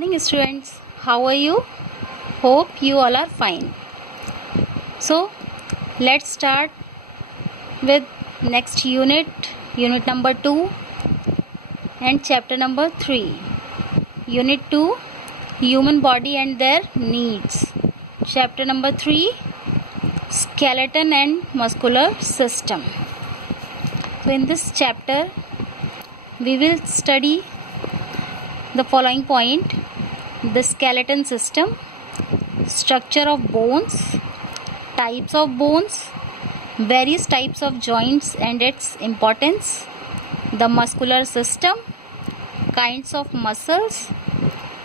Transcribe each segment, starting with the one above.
Morning students, how are you? Hope you all are fine. So let's start with next unit number 2 and chapter number 3. Unit 2, human body and their needs. Chapter number 3, skeleton and muscular system. So in this chapter we will study the following point: the skeleton system, structure of bones, types of bones, various types of joints and its importance, the muscular system, kinds of muscles,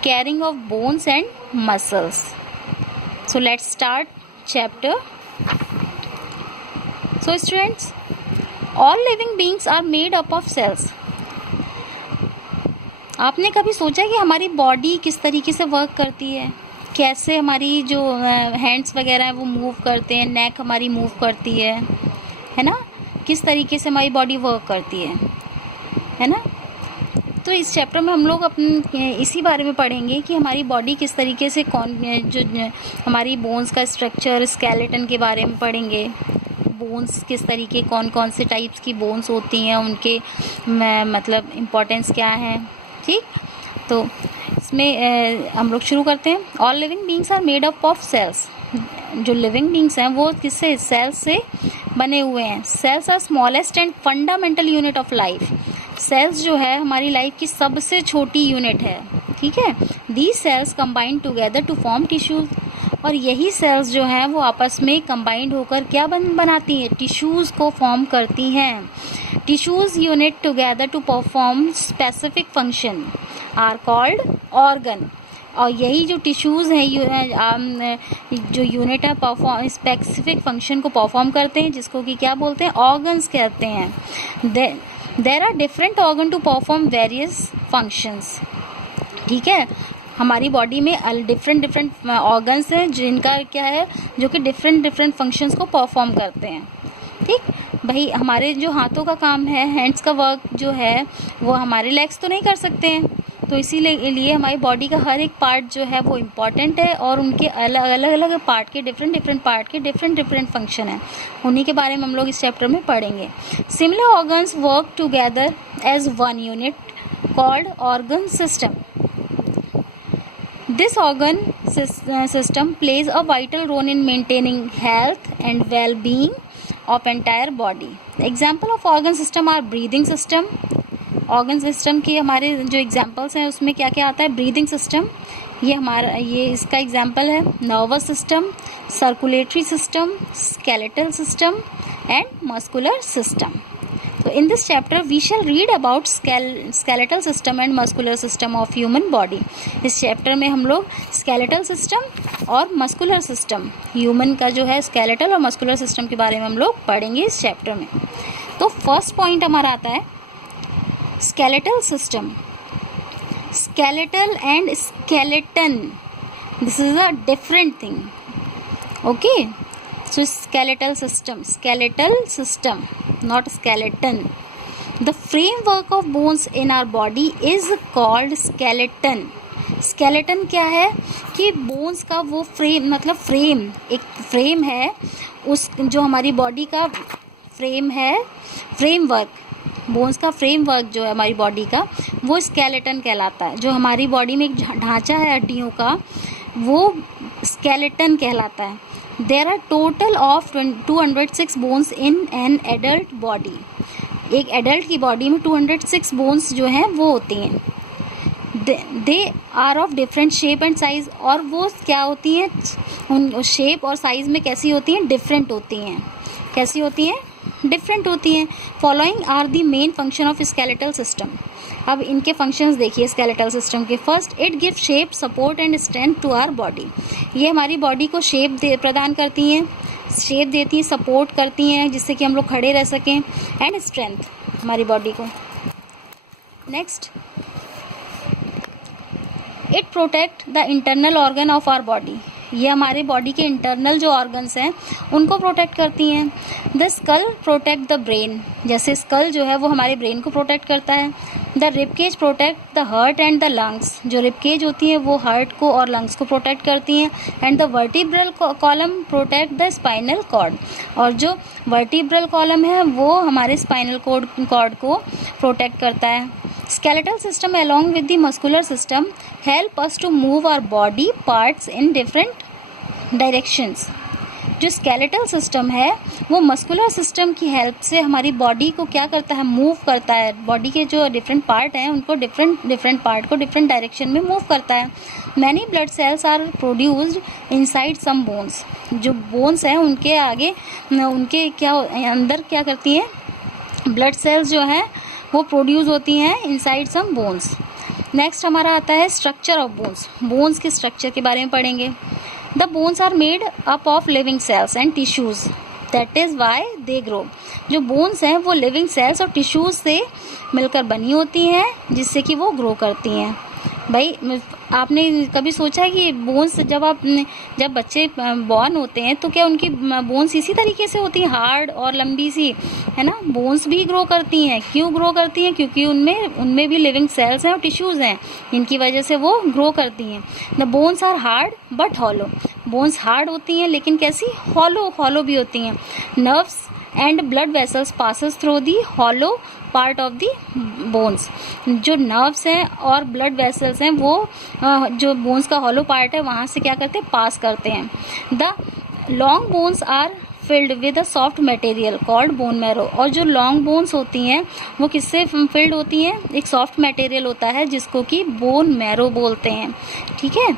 carrying of bones and muscles. So let's start chapter. So students, all living beings are made up of cells. आपने कभी सोचा कि हमारी body किस तरीके से work करती है, कैसे हमारी जो हैंड्स वगैरह हैं वो मूव करते हैं, नेक हमारी मूव करती है ना, किस तरीके से हमारी बॉडी वर्क करती है ना। तो इस चैप्टर में हम लोग अपने इसी बारे में पढ़ेंगे कि हमारी बॉडी किस तरीके से जो हमारी बोन्स का स्ट्रक्चर, स्केलेटन के बारे में पढ़ेंगे। बोन्स किस तरीके, कौन कौन से टाइप्स की बोन्स होती हैं, उनके मतलब इम्पोर्टेंस क्या है। ठीक, तो इसमें हम लोग शुरू करते हैं। All living beings are made up of cells. जो लिविंग बींग्स हैं वो किससे, सेल्स से बने हुए हैं। Cells are smallest and fundamental unit of life. Cells जो है हमारी लाइफ की सबसे छोटी यूनिट है। ठीक है, these cells combined together to form tissues. और यही सेल्स जो हैं वो आपस में कंबाइंड होकर क्या बनाती हैं, टिश्यूज़ को फॉर्म करती हैं। Tissues unite together to perform specific function are called organ. और यही जो टिश्यूज़ हैं जो यूनिट है परफॉर्म स्पेसिफिक फंक्शन को परफॉर्म करते हैं, जिसको कि क्या बोलते हैं, ऑर्गन्स कहते हैं। There are different organ to perform various functions. ठीक है, हमारी बॉडी में डिफरेंट ऑर्गन्स हैं जिनका क्या है, जो कि डिफरेंट फंक्शंस को परफॉर्म करते हैं। ठीक भाई, हमारे जो हाथों का काम है, हैंड्स का वर्क जो है वो हमारे लेग्स तो नहीं कर सकते हैं, तो इसीलिए हमारी बॉडी का हर एक पार्ट जो है वो इम्पॉर्टेंट है और उनके अलग पार्ट के डिफरेंट पार्ट के डिफरेंट फंक्शन हैं। उन्हीं के बारे में हम लोग इस चैप्टर में पढ़ेंगे। Similar organs work together as one unit called organ system. This organ system plays a vital role in maintaining health and well-being of entire body. Example of organ system are breathing system. Organ system के हमारे जो examples हैं उसमें क्या क्या आता है, breathing system ये इसका example है, nervous system, circulatory system, skeletal system and muscular system. So in this chapter we shall read about skeletal system and muscular system of human body. इस चैप्टर में हम लोग skeletal system और muscular system, human का जो है skeletal और muscular system के बारे में हम लोग पढ़ेंगे इस चैप्टर में। तो फर्स्ट पॉइंट हमारा आता है skeletal system. Skeletal and skeleton, this is a different thing. Okay, so skeletal system, not skeleton. The framework of bones in our body is called skeleton. skeleton क्या है कि bones का वो फ्रेम, मतलब frame, एक फ्रेम है, उस जो हमारी बॉडी का फ्रेम है, फ्रेमवर्क, बोन्स का फ्रेमवर्क जो है हमारी बॉडी का, वो स्केलेटन कहलाता है। जो हमारी बॉडी में एक ढांचा है हड्डियों का, वो स्केलेटन कहलाता है। There are total of 206 bones in an adult body. एक एडल्ट की बॉडी में 206 बोन्स जो हैं वो होती हैं। They are of different shape and size. और वो क्या होती हैं, उन शेप और साइज में कैसी होती हैं, डिफरेंट होती हैं। कैसी होती हैं, डिफरेंट होती हैं। Following are the main function of skeletal system. अब इनके फंक्शंस देखिए स्केलेटल सिस्टम के। First, it give shape, support and strength to our body. ये हमारी बॉडी को शेप प्रदान करती हैं, शेप देती हैं, सपोर्ट करती हैं जिससे कि हम लोग खड़े रह सकें, एंड स्ट्रेंथ हमारी बॉडी को। Next, it protect the internal organ of our body. ये हमारे बॉडी के इंटरनल जो ऑर्गन्स हैं उनको प्रोटेक्ट करती हैं। The skull protect the brain. जैसे स्कल जो है वो हमारे ब्रेन को प्रोटेक्ट करता है। The ribcage protect the heart and the lungs, जो रिबकेज होती है वो हार्ट को और लंग्स को प्रोटेक्ट करती हैं। And the vertebral column protect the spinal cord, और जो वर्टिब्रल कॉलम है वो हमारे स्पाइनल कॉर्ड को प्रोटेक्ट करता है। Skeletal system along with the muscular system help us to move our body parts in different directions। जो स्केलेटल सिस्टम है वो मस्कुलर सिस्टम की हेल्प से हमारी बॉडी को क्या करता है, मूव करता है। बॉडी के जो डिफरेंट पार्ट हैं उनको डिफरेंट पार्ट को डिफरेंट डायरेक्शन में मूव करता है। Many blood cells are produced inside some bones, जो बोन्स हैं उनके आगे उनके क्या अंदर क्या करती हैं, ब्लड सेल्स जो हैं वो प्रोड्यूस होती हैं इनसाइड सम बोन्स। नेक्स्ट हमारा आता है स्ट्रक्चर ऑफ बोन्स। बोन्स के स्ट्रक्चर के बारे में पढ़ेंगे। The bones are made up of living cells and tissues, that is why they grow. जो बोन्स हैं वो लिविंग सेल्स और टिश्यूज से मिलकर बनी होती हैं जिससे कि वो ग्रो करती हैं। भाई आपने कभी सोचा है कि बोन्स जब बच्चे बॉर्न होते हैं तो क्या उनकी बोन्स इसी तरीके से होती हैं, हार्ड और लंबी सी, है ना। बोन्स भी ग्रो करती हैं। क्यों ग्रो करती हैं? क्योंकि उनमें भी लिविंग सेल्स हैं और टिश्यूज़ हैं, इनकी वजह से वो ग्रो करती हैं। The bones are hard but hollow, bones hard होती हैं लेकिन कैसी, हॉलो भी होती हैं। Nerves and blood vessels passes through the hollow part of the bones, जो नर्व्स हैं और ब्लड वेसल्स हैं वो जो बोन्स का हॉलो पार्ट है वहाँ से क्या करते हैं, पास करते हैं। The long bones are filled with a soft material called bone marrow, और जो लॉन्ग बोन्स होती हैं वो किससे फिल्ड होती हैं, एक सॉफ्ट मटेरियल होता है जिसको कि बोन मैरो बोलते हैं। ठीक है।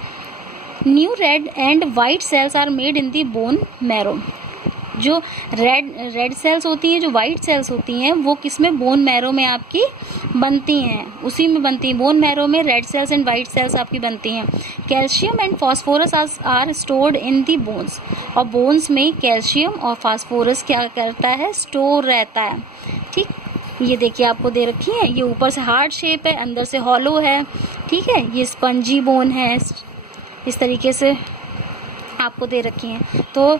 New red and white cells are made in the bone marrow, जो रेड सेल्स होती हैं, जो वाइट सेल्स होती हैं वो किसमें, बोन मैरो में आपकी बनती हैं, उसी में बनती हैं। बोन मैरो में red cells and white cells आपकी बनती हैं। Calcium and phosphorus are stored in the bones, और बोन्स में कैल्शियम और फास्फोरस क्या करता है, स्टोर रहता है। ठीक, ये देखिए आपको दे रखी है, ये ऊपर से हार्ड शेप है, अंदर से हॉलो है। ठीक है, ये स्पंजी बोन है, इस तरीके से आपको दे रखी हैं। तो